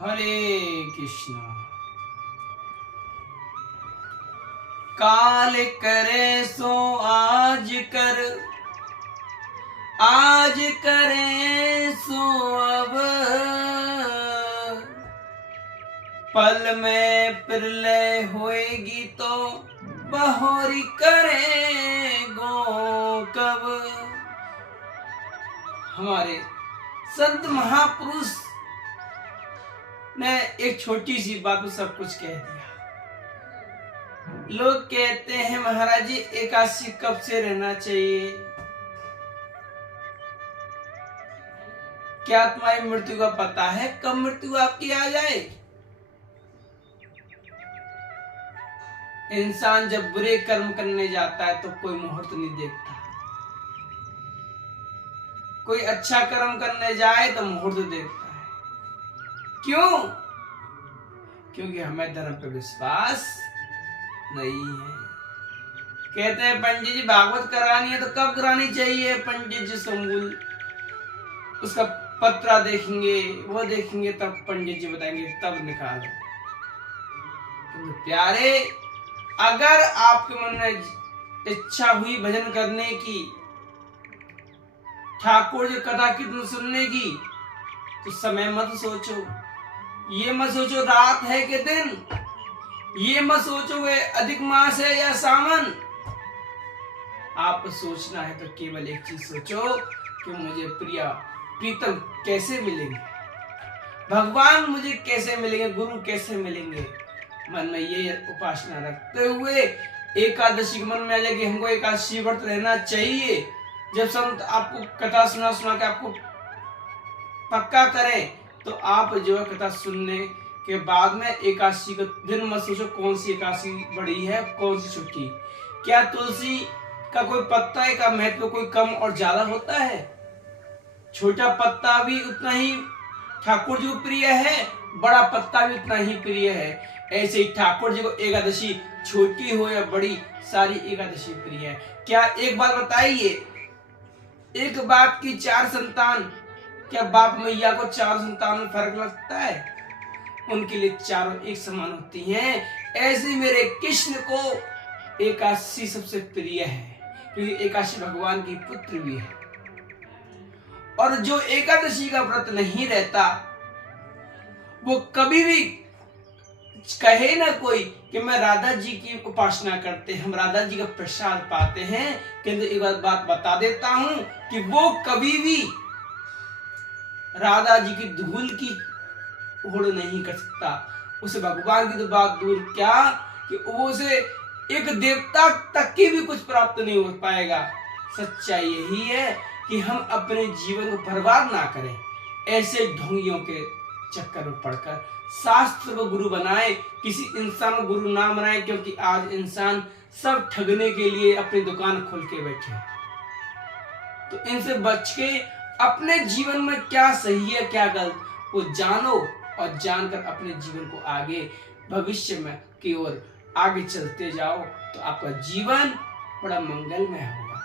हरे कृष्ण। काल करे सो आज कर, आज करे सो अब, पल में प्रलय होएगी तो बहोरी करेगो कब। हमारे संत महापुरुष ने एक छोटी सी बात में सब कुछ कह दिया। लोग कहते हैं महाराज जी एकादशी कब से रहना चाहिए, क्या तुम्हारी मृत्यु का पता है कब मृत्यु आपकी आ जाए। इंसान जब बुरे कर्म करने जाता है तो कोई मुहूर्त नहीं देखता, कोई अच्छा कर्म करने जाए तो मुहूर्त देखता है। क्यों? क्योंकि हमें धर्म पर विश्वास नहीं है। कहते हैं पंडित जी भागवत करानी है तो कब करानी चाहिए। पंडित जी समूल उसका पत्रा देखेंगे, वो देखेंगे, तब पंडित जी बताएंगे तब निकालो। तो प्यारे, अगर आपके मन में इच्छा हुई भजन करने की, ठाकुर जी कथा कीर्तन सुनने की, तो समय मत सोचो। ये मत सोचो रात है कि दिन, ये मत सोचो वे अधिक मास है या सावन। आप सोचना है तो केवल एक चीज सोचो कि मुझे प्रीतम कैसे मिलेंगे, भगवान मुझे कैसे मिलेंगे, गुरु कैसे मिलेंगे। मन में ये उपासना रखते हुए एकादशी के मन में आ जाए कि हमको एकादशी व्रत रहना चाहिए। जब संत आपको कथा सुना के आपको पक्का करें तो आप जो है कथा सुनने के बाद में एकादशी का दिन मत सोचो कौन सी एकादशी बड़ी है कौन सी छोटी। क्या तुलसी का कोई पत्ता का महत्व कोई कम और ज्यादा होता है? छोटा पत्ता भी उतना ही ठाकुर जी को प्रिय है, बड़ा पत्ता भी उतना ही प्रिय है। ऐसे ही ठाकुर जी को एकादशी छोटी हो या बड़ी, सारी एकादशी प्रिय है। क्या एक बात बताइए, एक बाप की 4 संतान, क्या बाप मैया को 4 संतान में फर्क लगता है? उनके लिए चारों एक समान होती हैं। ऐसे मेरे कृष्ण को एकादशी सबसे प्रिय है, क्योंकि एकादशी भगवान की पुत्र भी है। और जो एकादशी का व्रत नहीं रहता वो कभी भी कहे ना कोई कि मैं राधा जी की उपासना करते हैं, हम राधा जी का प्रसाद पाते हैं, किंतु एक बात बता देता हूं कि वो कभी भी राधा जी की धूल की ओढ़ नहीं कर सकता। उसे भगवान की तो बात दूर क्या कि वो उसे एक देवता तक की भी कुछ प्राप्त नहीं हो पाएगा। सच्चाई यही है कि हम अपने जीवन को बर्बाद ना करें ऐसे ढोंगियों के चक्कर में पड़कर। शास्त्र को गुरु बनाए, किसी इंसान को गुरु ना बनाए, क्योंकि आज इंसान सब ठगने के लिए अपनी दुकान खोल के बैठे। तो इनसे बच के अपने जीवन में क्या सही है क्या गलत वो जानो, और जानकर अपने जीवन को आगे भविष्य में की ओर आगे चलते जाओ तो आपका जीवन बड़ा मंगलमय होगा।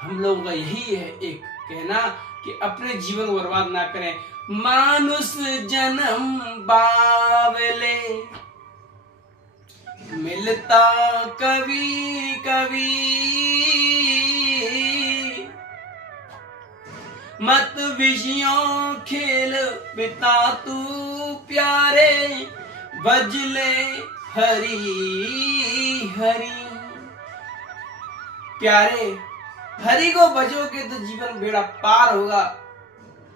हम लोगों का यही है एक कहना कि अपने जीवन को बर्बाद ना करें। मानुष जन्म बावले मिलता कभी कभी, मत विषयों खेल बिता तू प्यारे, भजले हरि हरि। प्यारे, हरि को भजोगे तो जीवन बेड़ा पार होगा।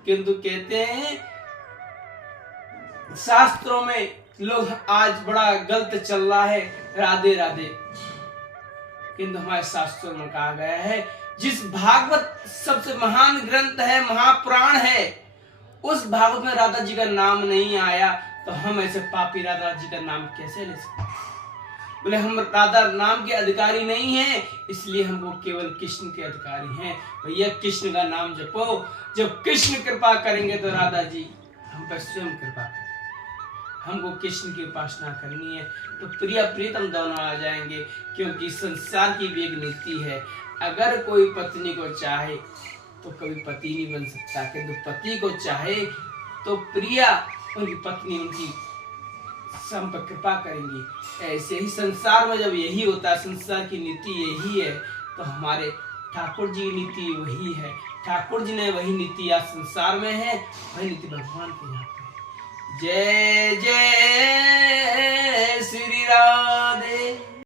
किंतु कहते हैं शास्त्रों में लोग आज बड़ा गलत चल रहा है राधे राधे, किंतु हमारे शास्त्रों में कहा गया है जिस भागवत सबसे महान ग्रंथ है, महापुराण है, उस भागवत में राधा जी का नाम नहीं आया तो हम ऐसे पापी राधा जी का नाम कैसे ले सकते? बोले हम राधा नाम के अधिकारी नहीं हैं, इसलिए हम वो केवल कृष्ण के अधिकारी हैं। भैया कृष्ण का नाम जपो, जब कृष्ण कृपा करेंगे तो राधा जी हम पर स्वयं कृपा करेंगे। हमको कृष्ण की उपासना करनी है तो प्रिय प्रीतम दोनों आ जाएंगे, क्योंकि संसार की भी एक नीति है, अगर कोई पत्नी को चाहे तो कभी पति नहीं बन सकता, किंतु पति को चाहे तो प्रिया उनकी पत्नी उनकी सब पर कृपा करेंगी। ऐसे ही संसार में जब यही होता है, संसार की नीति यही है, तो हमारे ठाकुर जी की नीति वही है। ठाकुर जी ने वही नीति आज संसार में है, वही नीति भगवान के यहाँ पे है। जय जय